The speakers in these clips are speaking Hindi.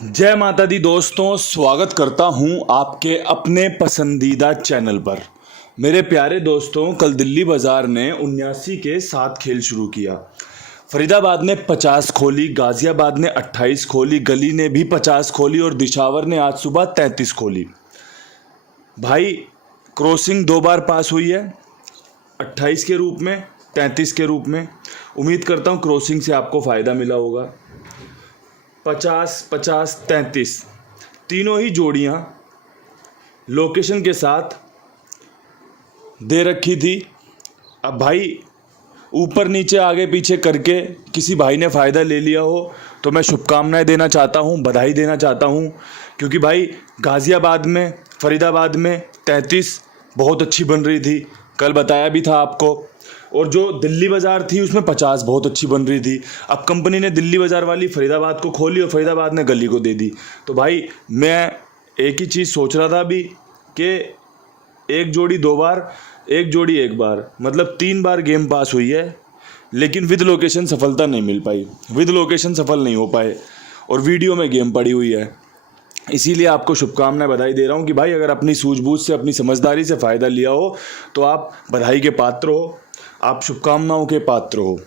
जय माता दी दोस्तों, स्वागत करता हूं आपके अपने पसंदीदा चैनल पर। मेरे प्यारे दोस्तों, कल दिल्ली बाज़ार ने 79 के 7 खेल शुरू किया। फरीदाबाद ने 50 खोली, गाज़ियाबाद ने 28 खोली, गली ने भी 50 खोली और दिशावर ने आज सुबह 33 खोली। भाई क्रॉसिंग 2 बार पास हुई है, 28 के रूप में, 33 के रूप में। उम्मीद करता हूँ क्रॉसिंग से आपको फ़ायदा मिला होगा। 50, 50, 33 तीनों ही जोड़ियाँ लोकेशन के साथ दे रखी थी। अब भाई ऊपर नीचे आगे पीछे करके किसी भाई ने फ़ायदा ले लिया हो तो मैं शुभकामनाएं देना चाहता हूँ, बधाई देना चाहता हूँ। क्योंकि भाई गाज़ियाबाद में, फरीदाबाद में 33 बहुत अच्छी बन रही थी, कल बताया भी था आपको। और जो दिल्ली बाज़ार थी उसमें 50 बहुत अच्छी बन रही थी। अब कंपनी ने दिल्ली बाज़ार वाली फरीदाबाद को खोली और फरीदाबाद ने गली को दे दी। तो भाई मैं एक ही चीज़ सोच रहा था अभी कि एक जोड़ी 2 बार, एक जोड़ी 1 बार, मतलब 3 बार गेम पास हुई है, लेकिन विद लोकेशन सफलता नहीं मिल पाई, विद लोकेशन सफल नहीं हो पाए और वीडियो में गेम पड़ी हुई है। इसीलिए आपको शुभकामनाएं, बधाई दे रहा हूँ कि भाई अगर अपनी सूझबूझ से, अपनी समझदारी से फ़ायदा लिया हो तो आप बधाई के पात्र हो, आप शुभकामनाओं के पात्र हो।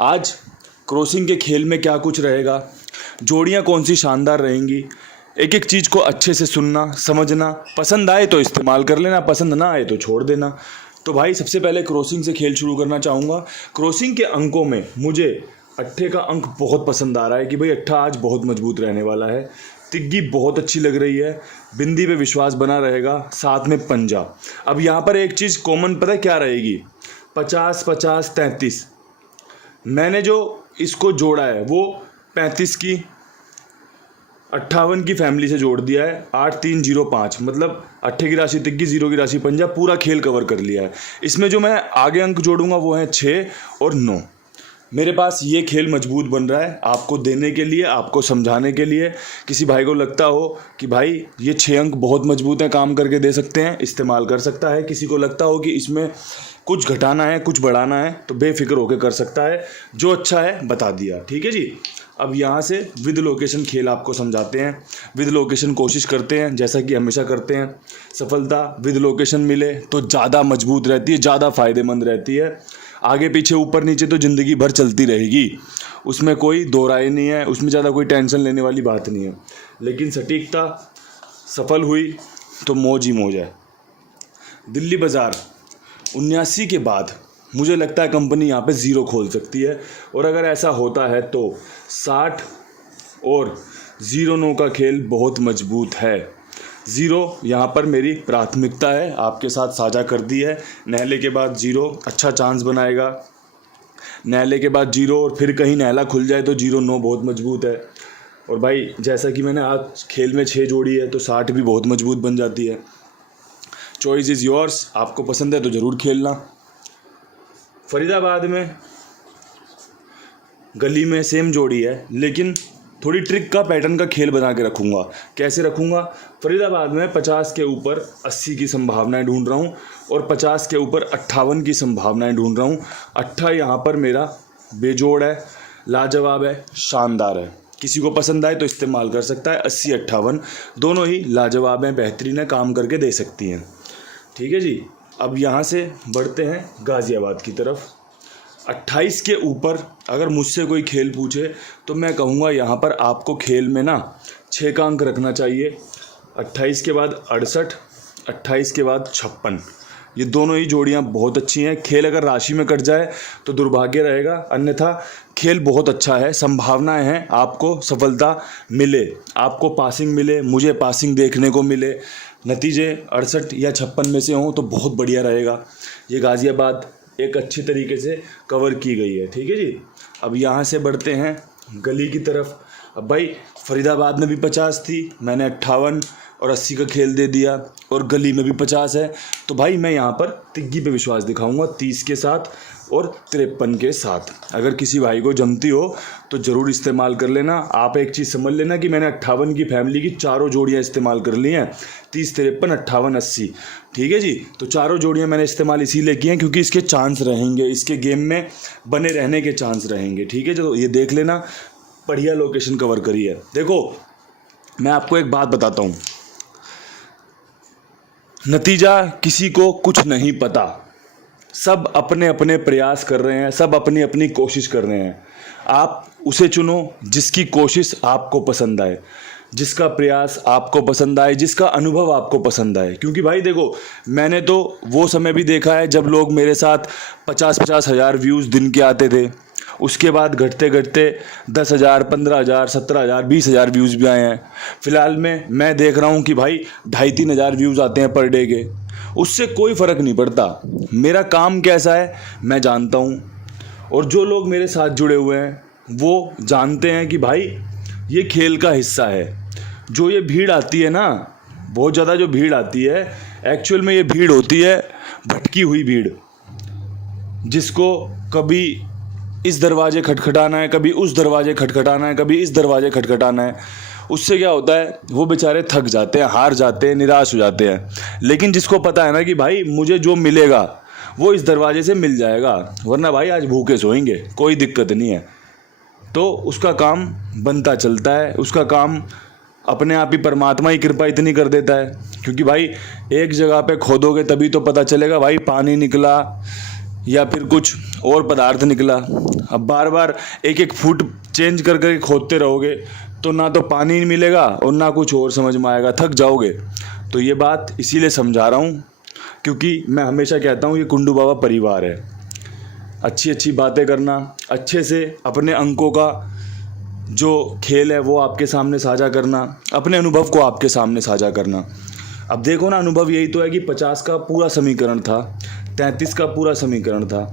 आज क्रॉसिंग के खेल में क्या कुछ रहेगा, जोड़ियाँ कौन सी शानदार रहेंगी, एक एक चीज़ को अच्छे से सुनना, समझना, पसंद आए तो इस्तेमाल कर लेना, पसंद ना आए तो छोड़ देना। तो भाई सबसे पहले क्रॉसिंग से खेल शुरू करना चाहूँगा। क्रॉसिंग के अंकों में मुझे अट्ठे का अंक बहुत पसंद आ रहा है कि भाई अट्ठा आज बहुत मजबूत रहने वाला है। तिग्गी बहुत अच्छी लग रही है, बिंदी पे विश्वास बना रहेगा, साथ में पंजा। अब यहाँ पर एक चीज़ कॉमन पता है क्या रहेगी, 50, 50, 33। मैंने जो इसको जोड़ा है वो 35 की 58 की फैमिली से जोड़ दिया है। 8, 3, 0, 5, मतलब अट्ठे की राशि तिग्गी, 0 की राशि पंजा, पूरा खेल कवर कर लिया है। इसमें जो मैं आगे अंक जोड़ूंगा वो है 6 और 9। मेरे पास ये खेल मजबूत बन रहा है आपको देने के लिए, आपको समझाने के लिए। किसी भाई को लगता हो कि भाई ये 6 अंक बहुत मजबूत हैं, काम करके दे सकते हैं, इस्तेमाल कर सकता है। किसी को लगता हो कि इसमें कुछ घटाना है, कुछ बढ़ाना है, तो बेफिक्र होकर कर सकता है। जो अच्छा है बता दिया, ठीक है जी। अब यहाँ से विद लोकेशन खेल आपको समझाते हैं। विद लोकेशन कोशिश करते हैं, जैसा कि हमेशा करते हैं। सफलता विद लोकेशन मिले तो ज़्यादा मजबूत रहती है, ज़्यादा फ़ायदेमंद रहती है। आगे पीछे ऊपर नीचे तो ज़िंदगी भर चलती रहेगी, उसमें कोई दो राय नहीं है, उसमें ज़्यादा कोई टेंशन लेने वाली बात नहीं है। लेकिन सटीकता सफल हुई तो मौज ही मौज है। दिल्ली बाज़ार 79 के बाद मुझे लगता है कंपनी यहाँ पे 0 खोल सकती है। और अगर ऐसा होता है तो 60 और 0-9 का खेल बहुत मजबूत है। 0 यहाँ पर मेरी प्राथमिकता है, आपके साथ साझा कर दी है। नहले के बाद 0 अच्छा चांस बनाएगा, नहले के बाद 0 और फिर कहीं नहला खुल जाए तो 0-9 बहुत मजबूत है। और भाई जैसा कि मैंने आज खेल में 6 जोड़ी है तो 60 भी बहुत मजबूत बन जाती है। चॉइस इज़ योर्स, आपको पसंद है तो ज़रूर खेलना। फरीदाबाद में गली में सेम जोड़ी है, लेकिन थोड़ी ट्रिक का, पैटर्न का खेल बना के रखूँगा। कैसे रखूँगा, फरीदाबाद में 50 के ऊपर 80 की संभावनाएं ढूंढ रहा हूँ और 50 के ऊपर 58 की संभावनाएं ढूंढ रहा हूँ। अट्ठा यहाँ पर मेरा बेजोड़ है, लाजवाब है, शानदार है। किसी को पसंद आए तो इस्तेमाल कर सकता है। 80, 58 दोनों ही लाजवाब हैं, बेहतरीन है, काम करके दे सकती हैं, ठीक है जी। अब यहाँ से बढ़ते हैं गाज़ियाबाद की तरफ। 28 के ऊपर अगर मुझसे कोई खेल पूछे तो मैं कहूँगा यहाँ पर आपको खेल में ना 6 का अंक रखना चाहिए। 28 के बाद 68, 28 के बाद 56, ये दोनों ही जोड़ियाँ बहुत अच्छी हैं। खेल अगर राशि में कट जाए तो दुर्भाग्य रहेगा, अन्यथा खेल बहुत अच्छा है। संभावनाएं हैं आपको सफलता मिले, आपको पासिंग मिले, मुझे पासिंग देखने को मिले, नतीजे 68 या 56 में से हों तो बहुत बढ़िया रहेगा। ये गाज़ियाबाद एक अच्छी तरीके से कवर की गई है, ठीक है जी। अब यहाँ से बढ़ते हैं गली की तरफ। अब भाई फरीदाबाद में भी 50 थी, मैंने 58 और 80 का खेल दे दिया, और गली में भी 50 है। तो भाई मैं यहाँ पर तिग्गी पे विश्वास दिखाऊंगा 30 के साथ और 53 के साथ। अगर किसी भाई को जमती हो तो ज़रूर इस्तेमाल कर लेना। आप एक चीज़ समझ लेना कि मैंने 58 की फैमिली की चारों जोड़ियाँ इस्तेमाल कर ली हैं, 30, 53, 58, 80, ठीक है जी। तो चारों जोड़ियाँ मैंने इस्तेमाल इसीलिए की हैं क्योंकि इसके चांस रहेंगे, इसके गेम में बने रहने के चांस रहेंगे, ठीक है। तो ये देख लेना, बढ़िया लोकेशन कवर करी है। देखो मैं आपको एक बात बताता हूँ, नतीजा किसी को कुछ नहीं पता। सब अपने अपने प्रयास कर रहे हैं, सब अपनी अपनी कोशिश कर रहे हैं। आप उसे चुनो जिसकी कोशिश आपको पसंद आए, जिसका प्रयास आपको पसंद आए, जिसका अनुभव आपको पसंद आए। क्योंकि भाई देखो, मैंने तो वो समय भी देखा है जब लोग मेरे साथ 50-50 हज़ार व्यूज़ दिन के आते थे, उसके बाद घटते घटते 10,000, 15,000, 17,000, 20,000 व्यूज़ भी आए हैं। फ़िलहाल में मैं देख रहा हूँ कि भाई 2,500-3 हज़ार व्यूज़ आते हैं पर डे के। उससे कोई फ़र्क नहीं पड़ता, मेरा काम कैसा है मैं जानता हूँ, और जो लोग मेरे साथ जुड़े हुए हैं वो जानते हैं कि भाई ये खेल का हिस्सा है। जो ये भीड़ आती है ना, बहुत ज़्यादा जो भीड़ आती है, एक्चुअल में ये भीड़ होती है भटकी हुई भीड़, जिसको कभी इस दरवाजे खटखटाना है, कभी उस दरवाजे खटखटाना है, कभी इस दरवाजे खटखटाना है। उससे क्या होता है, वो बेचारे थक जाते हैं, हार जाते हैं, निराश हो जाते हैं। लेकिन जिसको पता है ना कि भाई मुझे जो मिलेगा वो इस दरवाजे से मिल जाएगा, वरना भाई आज भूखे सोएंगे, कोई दिक्कत नहीं है, तो उसका काम बनता चलता है। उसका काम अपने आप ही परमात्मा ही कृपा इतनी कर देता है। क्योंकि भाई एक जगह पे खोदोगे तभी तो पता चलेगा भाई पानी निकला या फिर कुछ और पदार्थ निकला। अब बार बार एक एक फुट चेंज कर कर खोदते रहोगे तो ना तो पानी मिलेगा और ना कुछ और समझ में आएगा, थक जाओगे। तो ये बात इसीलिए समझा रहा हूँ क्योंकि मैं हमेशा कहता हूँ ये कुंडू बाबा परिवार है। अच्छी अच्छी बातें करना, अच्छे से अपने अंकों का जो खेल है वो आपके सामने साझा करना, अपने अनुभव को आपके सामने साझा करना। अब देखो ना, अनुभव यही तो है कि 50 का पूरा समीकरण था, 33 का पूरा समीकरण था।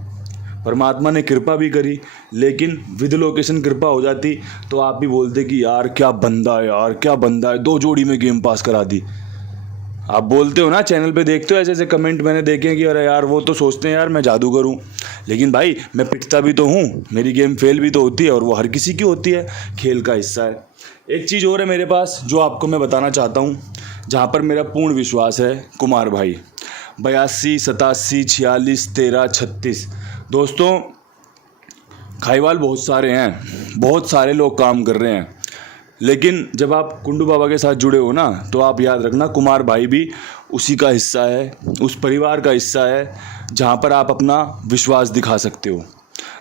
परमात्मा ने कृपा भी करी, लेकिन विद लोकेशन कृपा हो जाती तो आप भी बोलते कि यार क्या बंदा है, यार क्या बंदा है, 2 जोड़ी में गेम पास करा दी। आप बोलते हो ना, चैनल पे देखते हो ऐसे ऐसे कमेंट मैंने देखे हैं कि अरे यार वो तो सोचते हैं यार मैं जादूगर हूँ, लेकिन भाई मैं पिटता भी तो हूँ, मेरी गेम फेल भी तो होती है, और वो हर किसी की होती है, खेल का हिस्सा है। एक चीज़ और है मेरे पास जो आपको मैं बताना चाहता हूँ, जहाँ पर मेरा पूर्ण विश्वास है। कुमार भाई 82, 87, 46, 13, 36। दोस्तों खाईवाल बहुत सारे हैं, बहुत सारे लोग काम कर रहे हैं, लेकिन जब आप कुंडू बाबा के साथ जुड़े हो ना, तो आप याद रखना कुमार भाई भी उसी का हिस्सा है, उस परिवार का हिस्सा है जहाँ पर आप अपना विश्वास दिखा सकते हो,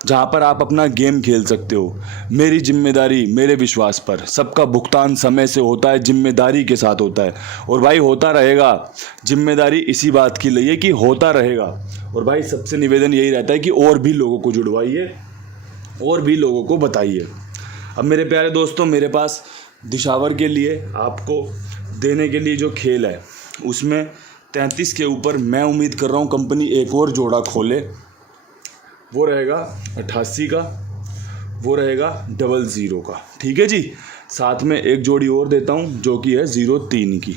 जहाँ पर आप अपना गेम खेल सकते हो। मेरी जिम्मेदारी मेरे विश्वास पर, सबका भुगतान समय से होता है, जिम्मेदारी के साथ होता है, और भाई होता रहेगा। जिम्मेदारी इसी बात की लिए कि होता रहेगा। और भाई सबसे निवेदन यही रहता है कि और भी लोगों को जुड़वाइए, और भी लोगों को बताइए। अब मेरे प्यारे दोस्तों, मेरे पास दिशावर के लिए आपको देने के लिए जो खेल है उसमें 33 के ऊपर मैं उम्मीद कर रहा हूँ कंपनी एक और जोड़ा खोले। वो रहेगा 88 का, वो रहेगा 00 का, ठीक है जी। साथ में एक जोड़ी और देता हूँ जो कि है 03 की।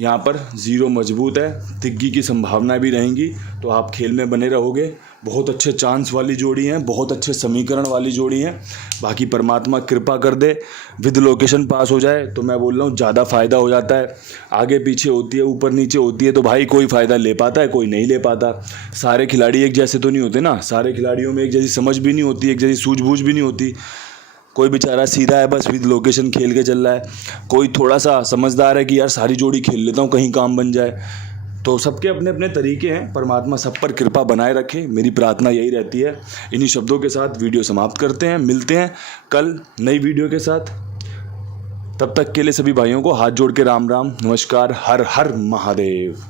यहाँ पर 0 मजबूत है, तिग्गी की संभावनाएं भी रहेंगी, तो आप खेल में बने रहोगे। बहुत अच्छे चांस वाली जोड़ी हैं, बहुत अच्छे समीकरण वाली जोड़ी हैं। बाकी परमात्मा कृपा कर दे, विद लोकेशन पास हो जाए तो मैं बोल रहा हूँ ज़्यादा फ़ायदा हो जाता है। आगे पीछे होती है, ऊपर नीचे होती है, तो भाई कोई फ़ायदा ले पाता है, कोई नहीं ले पाता। सारे खिलाड़ी एक जैसे तो नहीं होते ना, सारे खिलाड़ियों में एक जैसी समझ भी नहीं होती, एक जैसी सूझबूझ भी नहीं होती। कोई बेचारा सीधा है, बस विद लोकेशन खेल के चल रहा है, कोई थोड़ा सा समझदार है कि यार सारी जोड़ी खेल लेता हूँ कहीं काम बन जाए। तो सबके अपने अपने तरीके हैं, परमात्मा सब पर कृपा बनाए रखे, मेरी प्रार्थना यही रहती है। इन्हीं शब्दों के साथ वीडियो समाप्त करते हैं, मिलते हैं कल नई वीडियो के साथ। तब तक के लिए सभी भाइयों को हाथ जोड़ के राम राम, नमस्कार, हर हर महादेव।